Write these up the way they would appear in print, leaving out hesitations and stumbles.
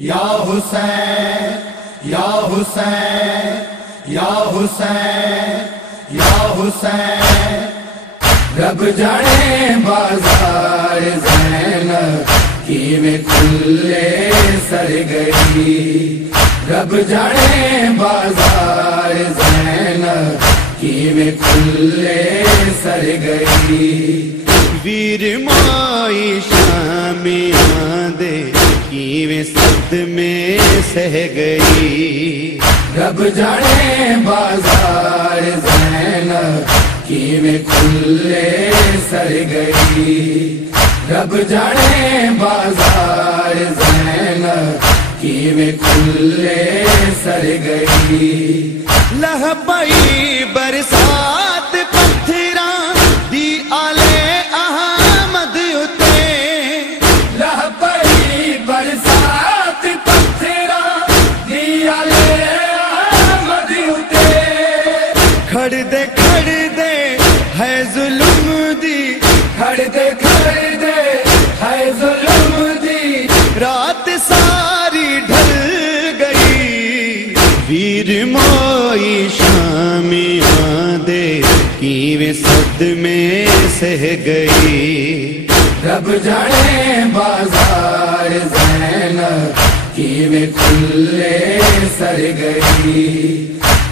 یا حسین یا حسین یا حسین یا حسین، رب جانے بازار زینب کیویں کھلے سر گئی، رب جانے بازار زینب کیویں کھلے سر گئی، ویر مائی شامیاں دے کیویں صدمے سہ گئی، رب جانے بازار زینب کیویں کھلے سر گئی، رب جانے بازار زینب کیویں کھلے سر گئی، لہ پئی برسات پتھراں دی آلے احمد اتے، لہ پئی برسات پتھراں دی آلے احمد اتے، کھڑ دے ہے ظلم دی، کھڑ دے ہے ظلم دی، رات ساری ڈھل گئی، ویر مائی شامیاں دے کیویں صدمے سہ گئی، رب جانے بازار زینب کیویں کھلے سر گئی،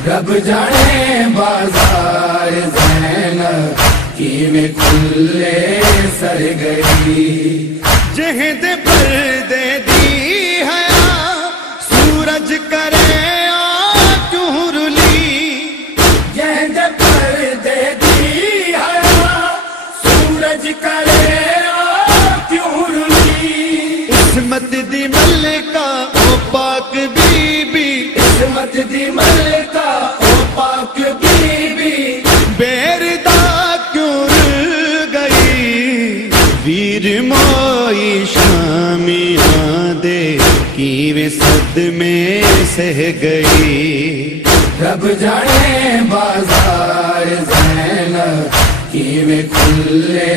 رب جانے بازار زینب کیویں کھلے سر گئی، جہد پردے دی حیا سورج کرے آ کیوں رلی، جہد پردے دی حیا سورج کرے آ کیوں رلی، عصمت دی ملکہ او پاک بی بی، عصمت دی ملکہ او پاک بی بی، بیردا کیوں رل گئی، ویر مائی شامیاں دے کیویں صدمے سہ گئی، رب جانے بازار زینب کیویں کھلے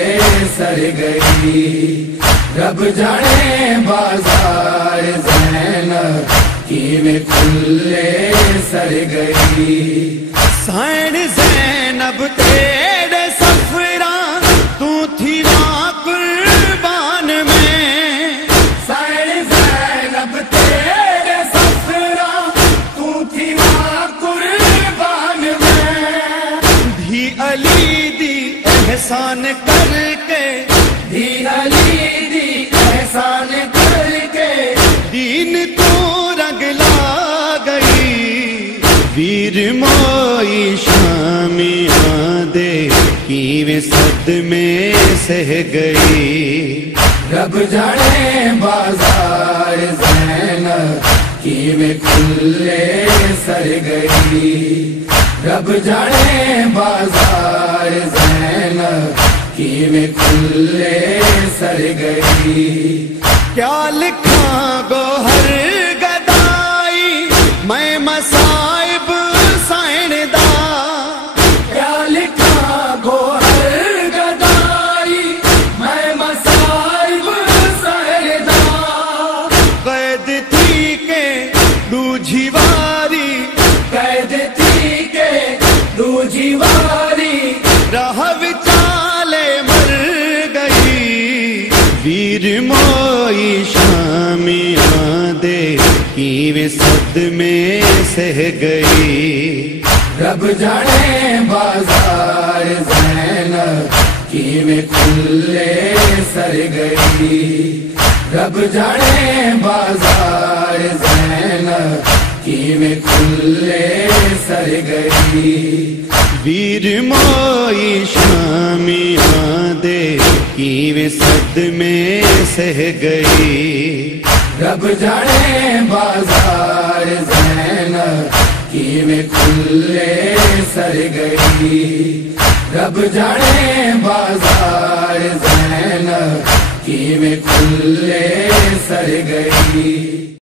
سر گئی، رب جانے بازار زینب کیویں کھلے سر گئی، سائن زینب تیرے سفراں تو تھی ماں قربان میں، سائن زینب تیرے سفراں تو تھی ماں قربان میں، دھی علی دی احسان کر کے، دھی علی دی احسان کر کے، دین تو رنگ لا گئی، ویر مائی شامیاں دے کیویں صدمے سہ گئی، رب جانے بازار زینب کیویں کھلے سر گئی، رب جانے بازار زینب کیویں کھلے سر گئی، کیا لکھاں گوہر گدائی میں مصائب سائن دا، کیا لکھا گوہر گدائی میں مصائب سہدا، قید تھی کہ دوجھی واری، قید تھی کہ دوجی واری، راہ وچالے مر گئی، ویر مائی شامیاں دے کیویں صدمے سہ گئی، رب جانے بازار زینب کیویں کھلے سر گئی، رب جانے بازار زینب کیویں کھلے سر گئی، ویر مائی شامیاں دے کیویں صدمے سہ گئی، رب جانے بازار زینب کیویں کھلے سر گئی، رب جانے بازار زینب کیویں کھلے سر گئی۔